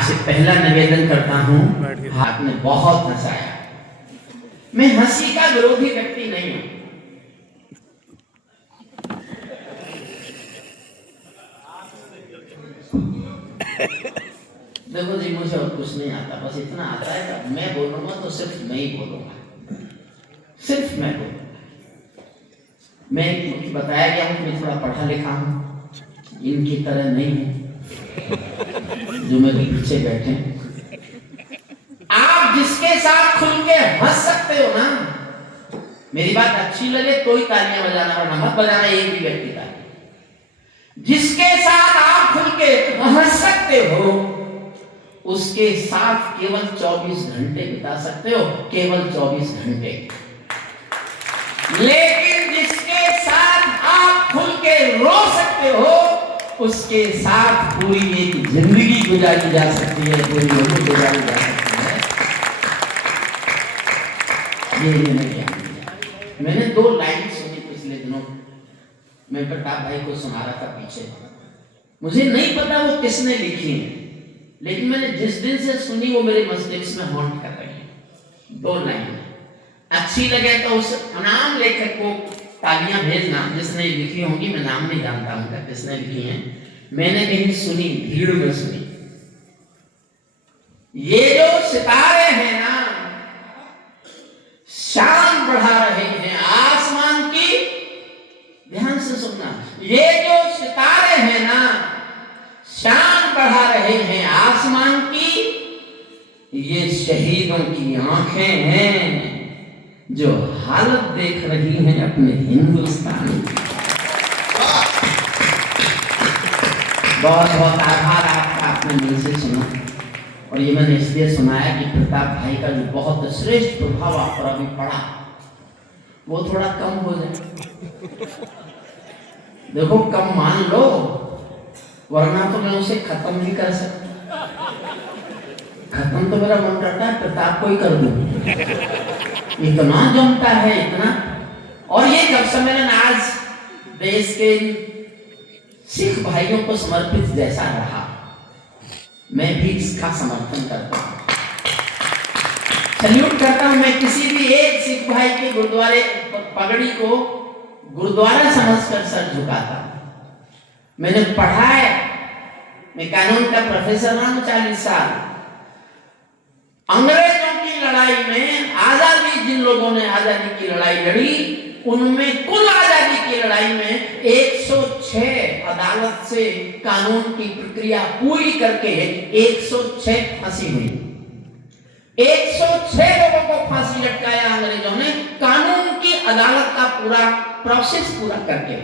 आपसे पहला निवेदन करता हूं, आपने बहुत हंसाया। मैं हंसी का विरोधी व्यक्ति नहीं हूं। देखो जी, मुझे और कुछ नहीं आता, बस इतना आता है कि मैं बोलूंगा तो सिर्फ मैं ही बोलूंगा, सिर्फ मैं बोलूंगा। मैं मुझे बताया गया हूं कि मैं थोड़ा पढ़ा लिखा हूं, इनकी तरह नहीं है जो मेरे पीछे बैठे। आप जिसके साथ खुल के हंस सकते हो ना, मेरी बात अच्छी लगे तो ही तालियां बजाना, वरना मत बजाना एक भी व्यक्ति ताली। जिसके साथ आप खुल के हंस सकते हो उसके साथ केवल 24 घंटे बिता सकते हो, केवल 24 घंटे। लेकिन जिसके साथ आप खुल के रो सकते हो उसके साथ पूरी एक जिंदगी गुजारी जा सकती है, पूरी जिंदगी गुजारी जा सकती है। ये मैंने 2 लाइन सुनी पिछले दिनों, मैं प्रताप भाई को सुना रहा था पीछे। मुझे नहीं पता वो किसने लिखी है, लेकिन मैंने जिस दिन से सुनी वो मेरे मस्तिष्क में हॉन्ट कर रही है। 2 लाइन अच्छी लगे तो उस अनाम लेखक को तालियां भेजना जिसने लिखी होंगी। मैं नाम नहीं जानता हूं किसने लिखी है, मैंने कहीं सुनी, भीड़ में सुनी। ये जो सितारे हैं ना, शान बढ़ा रहे हैं आसमान की, ध्यान से सुनना, ये जो सितारे हैं ना शान बढ़ा रहे हैं आसमान की, ये शहीदों की आंखें हैं जो हालत देख रही हैं अपने हिंदुस्तान की। बहुत बहुत आभार आपका, आपने मुझे से सुना। और ये मैंने इसलिए सुनाया कि प्रताप भाई का जो बहुत श्रेष्ठ प्रभाव आप पर अभी पड़ा वो थोड़ा कम हो जाए। देखो कम मान लो, वरना तो मैं उसे खत्म नहीं कर सकता। खत्म तो मेरा मन करता है प्रताप को ही कर दूं, इतना जमता है इतना। और ये जब सम्मेलन आज देश के सिख भाइयों को समर्पित जैसा रहा, मैं भी इसका समर्थन करता हूं, सल्यूट करता हूं। मैं किसी भी एक सिख भाई के गुरुद्वारे पगड़ी को गुरुद्वारा समझकर सर झुकाता हूं। मैंने पढ़ा है, मैं कानून का प्रोफेसर रहा हूं 40 साल। अंग्रेजों की लड़ाई में आजादी, जिन लोगों ने आजादी की लड़ाई लड़ी, उनमें कुल आजादी की लड़ाई में 106 अदालत से कानून की प्रक्रिया पूरी करके 106 फांसी हुई। 106 लोगों को फांसी लटकाया अंग्रेजों ने, कानून की अदालत का पूरा प्रोसेस पूरा करके।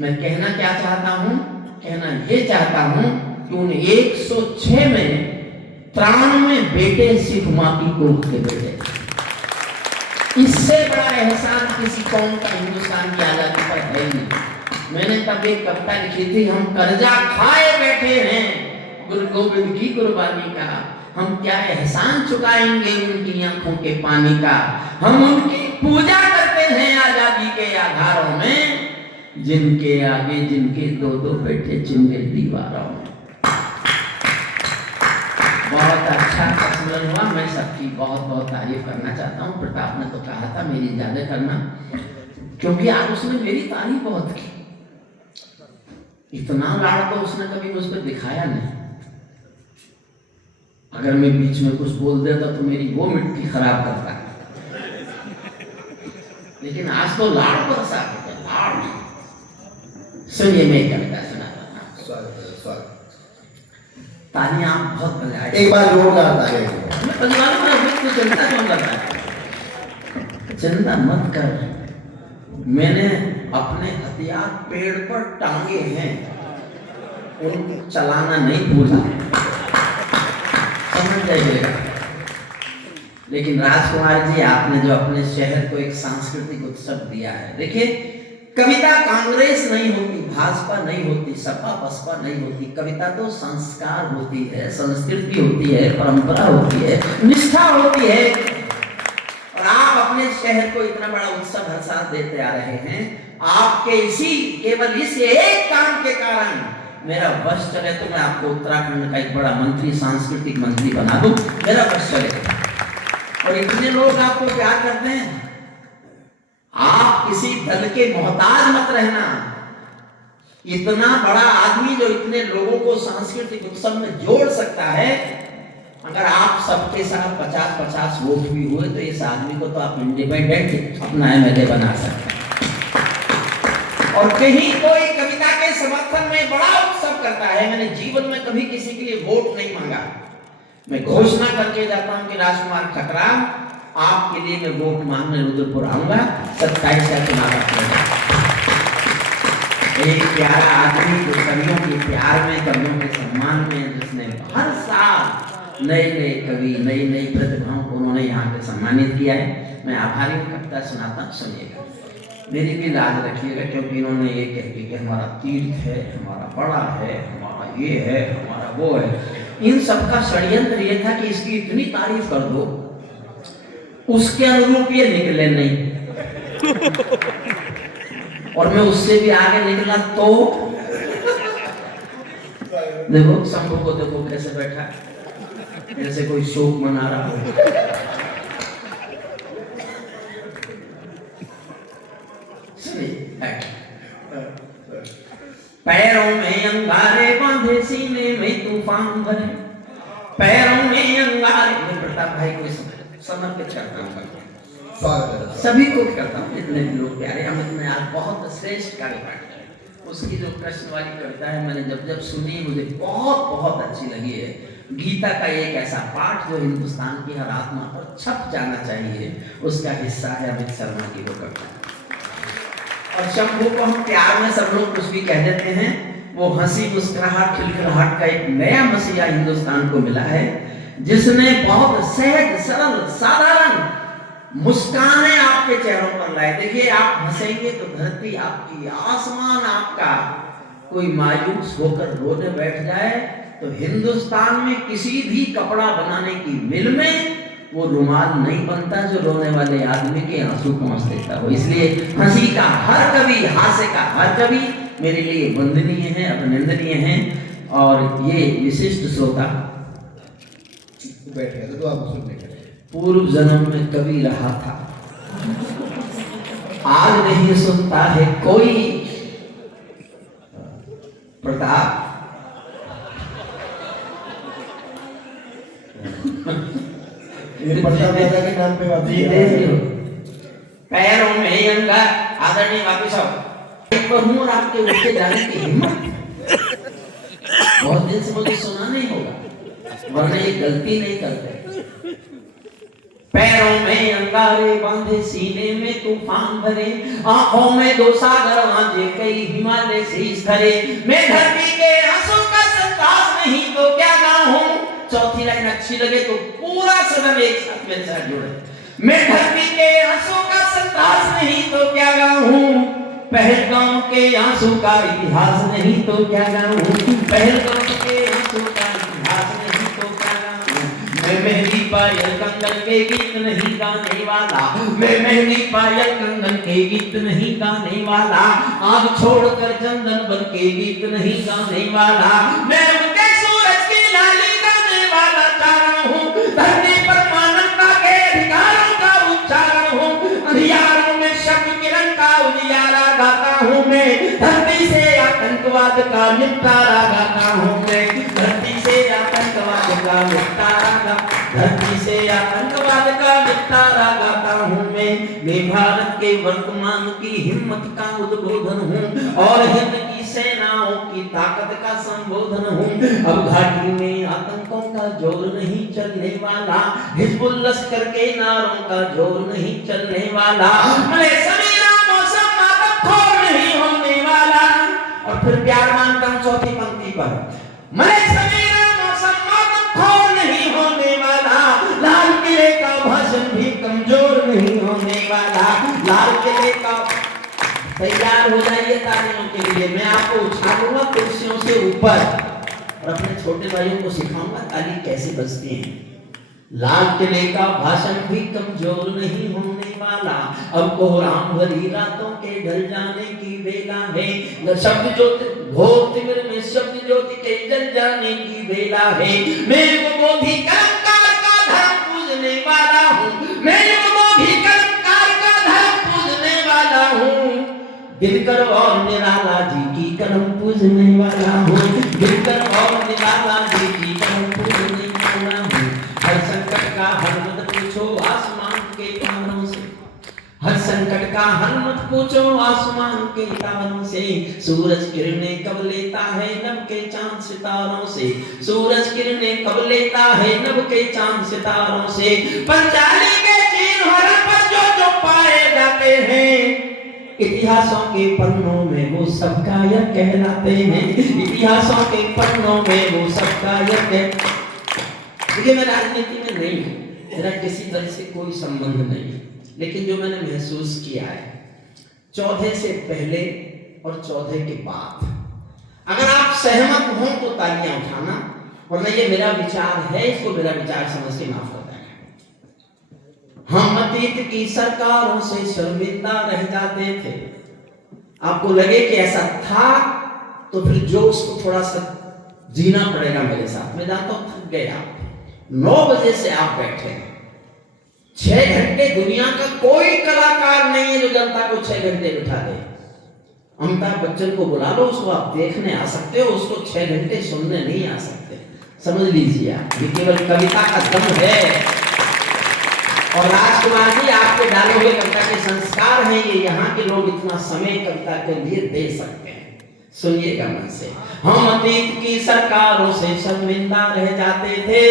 मैं कहना क्या चाहता हूं, कहना ये चाहता हूं कि उन 106 में 93 बेटे सिख मां की कोख के बेटे। इससे बड़ा एहसान किसी कौम का हिंदुस्तान की आजादी पर है नहीं। मैंने तब एक कविता लिखी थी, हम कर्जा खाए बैठे हैं गुरु गोविंद की कुर्बानी का, हम क्या एहसान चुकाएंगे उनकी आंखों के पानी का। हम उनकी पूजा करते हैं आजादी के आधारों में, जिनके आगे जिनके 2-2 बेटे चिन्ह दीवारों में। बहुत अच्छा सम्मेलन हुआ, मैं सबकी बहुत बहुत तारीफ करना चाहता हूँ। प्रताप ने तो कहा था मेरी इजाजत करना, क्योंकि आज उसने मेरी तारीफ बहुत की। इतना लाड़ तो उसने कभी मुझ पर दिखाया नहीं। अगर मैं बीच में कुछ बोल देता तो मेरी वो मिट्टी खराब करता, लेकिन आज तो लाड़ बरसा है, लाड़। सुनिए मैं कविता सुनाता हूं। स्वागत तालियां आप बहुत बजाए, एक बार जोरदार तालियां। मैं परिवार में कुछ चिंता क्यों करता है, चिंता मत कर। मैंने अपने हथियार पेड़ पर टांगे हैं, उनको चलाना नहीं भूला, समझ जाइएगा। लेकिन राजकुमार जी, आपने जो अपने शहर को एक सांस्कृतिक उत्सव दिया है, देखिए कविता कांग्रेस नहीं होती, भाजपा नहीं होती, सपा बसपा नहीं होती। कविता तो संस्कार होती है, संस्कृति होती है, परंपरा होती है, निष्ठा होती है। और आप अपने शहर को इतना बड़ा उत्सव हर साल देते आ रहे हैं। आपके इसी केवल इस एक काम के कारण मेरा बस चले तो मैं आपको उत्तराखंड का एक बड़ा मंत्री, सांस्कृतिक मंत्री बना दूं, मेरा बस चले। और इतने लोग आपको प्यार करते हैं, आप किसी दल के मोहताज मत रहना। इतना बड़ा आदमी जो इतने लोगों को सांस्कृतिक उत्सव में जोड़ सकता है, अगर आप सबके साथ 50-50 वोट भी हुए तो इस आदमी को तो आप इंडिपेंडेंट अपना एमएलए बना सकते हैं। और कहीं कोई कविता के समर्थन में बड़ा उत्सव करता है, मैंने जीवन में कभी किसी के लिए वोट नहीं मांगा, मैं घोषणा करके जाता हूं कि राजकुमार खतराम आपके लिए मैं वोट मांगने रुद्रपुर आऊंगा 27 का चुनाव आपका। एक प्यारा आदमी जो कवियों के प्यार में, कवियों के सम्मान में, जिसने हर साल नए नए कवि, नई नई प्रतिभाओं को उन्होंने यहाँ पे सम्मानित किया है। मैं आभारी हूँ, कविता सुनाता, सुनिएगा, मेरी भी लाज रखिएगा, क्योंकि इन्होंने ये कह दिया कि हमारा तीर्थ है, हमारा बड़ा है, हमारा ये है, हमारा वो है। इन सबका षड्यंत्र ये था कि इसकी इतनी तारीफ कर दो, उसके अनुरूप ये निकले नहीं और मैं उससे भी आगे निकला तो देखो शंभू को देखो कैसे बैठा, जैसे कोई शोक मना रहा हो। पैरों में अंगारे बांधे, सीने में तूफान भरे, पैरों में अंगारे। मैं प्रताप भाई को समर्पित करता हूँ, सभी को करता हूँ, जितने भी लोग प्यारे। अमित ने आज बहुत श्रेष्ठ कार्य पाठ किया। उसकी जो प्रश्न वाली कविता है, मैंने जब जब सुनी मुझे बहुत बहुत अच्छी लगी है। गीता का एक ऐसा पाठ जो हिंदुस्तान की हर आत्मा पर छप जाना चाहिए, उसका हिस्सा है अमित शर्मा की वो कविता। और शंभू को हम प्यार में सब लोग कुछ भी कह देते हैं, वो हंसी मुस्कुराहट खिलखिलाहट का एक नया मसीहा हिंदुस्तान को मिला है, जिसने बहुत सहज सरल साधारण मुस्कानें आपके चेहरों पर लाए। देखिए, आप हंसेंगे तो धरती आपकी, आसमान आपका। कोई मायूस होकर रोने बैठ जाए तो हिंदुस्तान में किसी भी कपड़ा बनाने की मिल में वो रुमाल नहीं बनता जो रोने वाले आदमी के आंसू पहुंच देता हो। इसलिए हंसी का हर कवि, हास्य का हर कवि मेरे लिए वंदनीय है, अभिनंदनीय है। और ये विशिष्ट श्रोता बैठ गए तो आप सुनने के पूर्व जन्म में कवि रहा था, आज नहीं सुनता है कोई। प्रताप के नाम पे पैरों में अंगार, आदरणीय वापी साहब पर हूं और आपके उठे जाने की हिम्मत बहुत दिन से मुझे सुना नहीं होगा, वरना ये गलती नहीं करते। पैरों में अंगारे बांधे, सीने में तूफान भरे, आंखों में दो सागर वांझे, कई हिमालय शीश धरे। मैं धरती के आंसू का संताप नहीं तो क्या गाऊं। चौथी लाइन अच्छी लगे तो पूरा सदन एक साथ मेरे साथ जुड़े। मैं धरती के आंसू का संताप नहीं तो क्या गाऊं, पहलगाम के आंसू का इतिहास नहीं तो क्या गाऊं, पहलगाम के आंसू का इतिहास नहीं तो क्या गाऊं। मैं मेहंदी पायल कंगन के गीत नहीं गाने वाला, मैं मेहंदी पायल कंगन के गीत नहीं गाने वाला, आग छोड़कर चंदन बन के गीत नहीं गाने वाला। मैं उनके सूरज की लाली गाने वाला चारा हूँ, धरती पर मानवता के अधिकारों का उच्चारण हूँ, अंधियारों में शब्द किरण का उजियारा गाता हूँ मैं, धरती से आतंकवाद का निपटारा गाता हूँ मैं, धरती से आतंकवाद का निपटारा, धरती से आतंकवाद का निपटारा गाता हूँ मैं भारत के वर्तमान की हिम्मत का उद्बोधन हूँ और हिंद की सेनाओं की ताकत का संबोधन हूँ। अब घाटी में आतंकों का जोर नहीं चलने वाला, हिजबुल लश्कर के नारों का जोर नहीं चलने वाला, मैं समीरा मौसम मातम नहीं होने वाला। और फिर प्यार मानता हूँ चौथी पंक्ति पर, मैं समीरा मौसम मातम नहीं होने वाला, लाल किले का भाषण भी कमजोर नहीं होने वाला, लाल किले का। तैयार हो जाइए तालियों के लिए, मैं आपको उछालूंगा कुर्सियों से ऊपर और अपने छोटे भाइयों को सिखाऊंगा ताली कैसे बजती है। लाल किले का भाषण भी कमजोर नहीं होने वाला, अब कोहराम भरी रातों के ढल जाने की बेला है, शब्द जो घोर तिमिर में शब्द ज्योति के जल जाने की बेला है। मैं युग बोधि कलंकार का धर्म पूजने वाला हूँ, मैं युग बोधि कलंकार का धर्म पूजने वाला हूँ। दिनकर और निराला जी की कलम पूजने वाला हूँ, दिनकर और निराला जी की कलम पूजने वाला हूँ। हर संकट का हल मत पूछो आसमान के तारों से, हर संकट का हल मत पूछो आसमान के तारों से। सूरज किरणें कब लेता है नभ के चांद सितारों से, सूरज किरणें कब लेता है नभ के चांद सितारों से। पंचाली के चिन्ह पर जो जो पाए जाते हैं, इतिहासों के पन्नों में वो सब गायक कहलाते हैं, इतिहासों के पन्नों में वो सब गायक है। देखिए मैं राजनीति में नहीं हूँ, मेरा किसी तरह से कोई संबंध नहीं है, लेकिन जो मैंने महसूस किया है 14 से पहले और 14 के बाद, अगर आप सहमत हो तो तालियां उठाना, वरना ये मेरा विचार है, इसको मेरा विचार समझ के माफ कर देना। हम अतीत की सरकारों से शर्मिंदा रह जाते थे। आपको लगे कि ऐसा था तो फिर जो उसको थोड़ा सा जीना पड़ेगा मेरे साथ। मैं जानता हूं थक गए आप, 9 बजे से आप बैठे हैं, 6 घंटे दुनिया का कोई कलाकार नहीं है जो जनता को 6 घंटे बिठा दे। अमिताभ बच्चन को बुला लो, उसको आप देखने आ सकते हो, उसको 6 घंटे सुनने नहीं आ सकते। समझ लीजिए आप, ये केवल कविता का दम है। और राजकुमार जी आपके डाले हुए कविता के संस्कार हैं ये, यहाँ के लोग इतना समय कविता के लिए दे सकते हैं। सुनिएगा मन से। हम अतीत की सरकारों से शर्मिंदा रह जाते थे,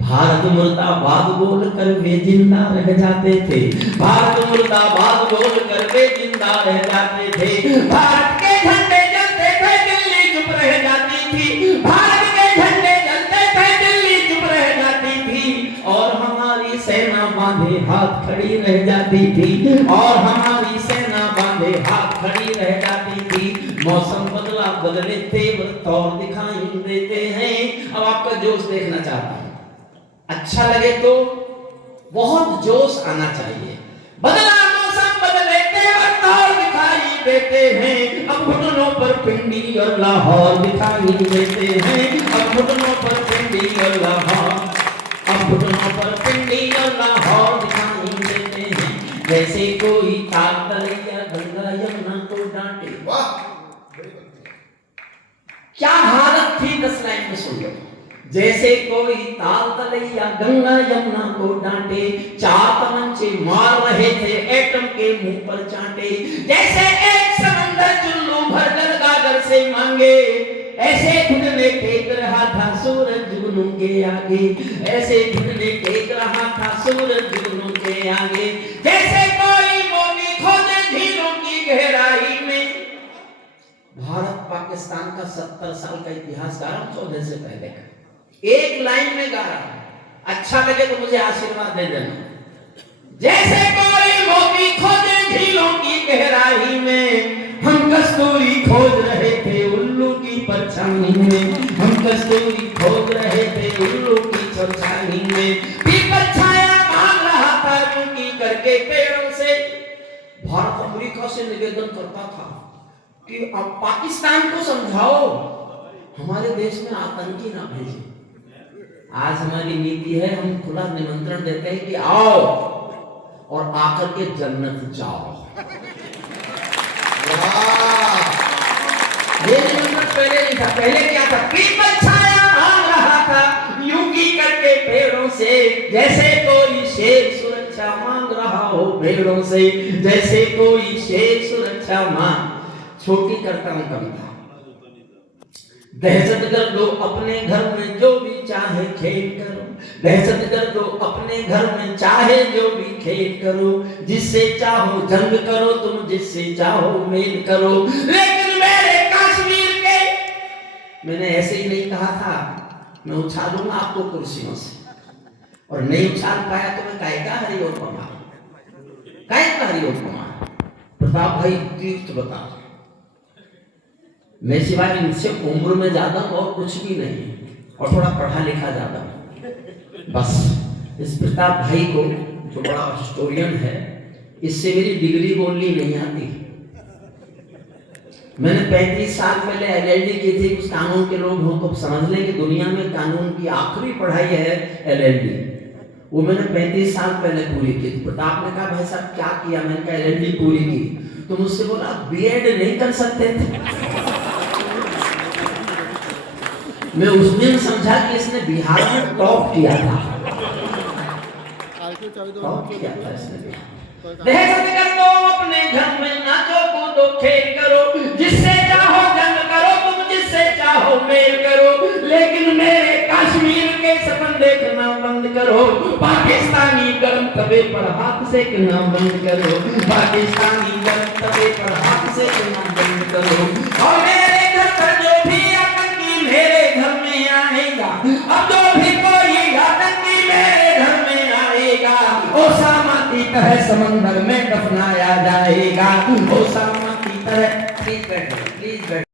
भारत मुर्दाबाद बोलकर वे जिंदा रह जाते थे, भारत मुर्दाबाद बोलकर वे जिंदा रह जाते थे। भारत के झंडे जलते थे दिल्ली चुप रह जाती थी, भारत के झंडे जलते थे दिल्ली चुप रह जाती थी। और हमारी सेना बांधे हाथ खड़ी रह जाती थी, और हमारी सेना बांधे हाथ खड़ी रह जाती थी। मौसम बदला बदले तेवर तौर दिखाई देते हैं। अब आपका जोश देखना चाहता हूं, अच्छा लगे तो बहुत जोश आना चाहिए। बदला मौसम बदले तेवर तौर दिखाई देते हैं, अब घुटनों पर पिंडी और लाहौर दिखाई देते हैं, अब घुटनों पर पिंडी और लाहौर, अब घुटनों पर पिंडी और लाहौर दिखाई देते हैं। जैसे कोई ताल तलैया गंगा यमुना को डांटे। वाह, क्या हालत थी 10 लाइन में सुन लो। जैसे कोई ताल तलैया गंगा यमुना को डांटे, 4 तमंचे मार रहे थे एटम के मुंह पर चांटे। जैसे एक समंदर चुल्लू भर कर गागर से मांगे, ऐसे घुटने टेक रहा था सूरज जुगनू के आगे, ऐसे घुटने टेक रहा था सूरज जुगनू के आगे। जैसे कोई मोती खोजे झीलों की गहराई में। भारत पाकिस्तान का 70 साल का इतिहास गा रहा हूं 14 से पहले का, एक लाइन में गा रहा हूं। अच्छा लगे तो मुझे आशीर्वाद दे देना। जैसे कोई मोती खोजे झीलों की गहराई में, हम कस्तूरी खोज रहे थे उल्लू की परछाई में, हम कस्तूरी खोज रहे थे उल्लू की परछाई में। पीपल छाया मांग रहा था यूं करके पेड़ों से। भारत अमेरिका से निवेदन करता था कि अब पाकिस्तान को समझाओ हमारे देश में आतंकी ना भेजे। आज हमारी नीति है, हम खुला निमंत्रण देते हैं कि आओ और आकर के जन्नत जाओ। ये निमंत्रण पहले नहीं था। पहले क्या था? पीपल छाया मांग रहा था यूं करके पेड़ों से, जैसे कोई शेर सुरक्षा मांग रहा हो पेड़ों से, जैसे कोई शेर सुरक्षा मांग। छोटी करता हूं कविता। दहशत कर दो अपने घर में जो भी चाहे खेल करो, दहशत कर दो अपने घर में चाहे जो भी खेल करो, जिससे चाहो जंग करो तुम, जिससे चाहो मेल करो। लेकिन मेरे कश्मीर के, मैंने ऐसे ही नहीं कहा था मैं उछालूंगा आपको कुर्सियों से, और नहीं उछाल पाया तो मैं काहे का हरिओम कुमार, काहे का हरिओम कुमार, प्रताप भाई तीर्थ बता। मैं सिवाय इनसे उम्र में ज्यादा और कुछ भी नहीं, और थोड़ा पढ़ा लिखा ज्यादा। बस इस प्रताप भाई को, जो बड़ा हिस्टोरियन है, इससे मेरी डिग्री बोलनी नहीं आती। मैंने 35 साल पहले एलएलडी की थी। कुछ कानून के लोग हो तो समझ लें कि दुनिया में कानून की आखिरी पढ़ाई है एलएलडी। वो मैंने 35 साल पहले पूरी की। प्रताप ने कहा भाई साहब क्या किया? मैंने कहा एलएलडी पूरी की। तो मुझसे बोला बीएड नहीं कर सकते थे? मैं उस दिन समझा कि इसने बिहार में टॉप किया था। टॉप किया था इसने। दहशत गर्दो अपने घर में नाचो कूदो खेल करो, जिससे चाहो जंग करो, तुम जिससे चाहो मेल करो, लेकिन मेरे कश्मीर के सपन देखना बंद करो। पाकिस्तानी गर्म तवे पर हाथ सेकना बंद करो, पाकिस्तानी गर्म तवे पर हाथ सेकना बंद करो। और मेरे घर पर जो भी आतंकी मेरे घर में आएगा, अब जो भी कोई आतंकी मेरे घर में आएगा, ओसामा की तरह समंदर में दफनाया जाएगा। ओसामा की तरह। प्लीज बैठो, प्लीज बैठो।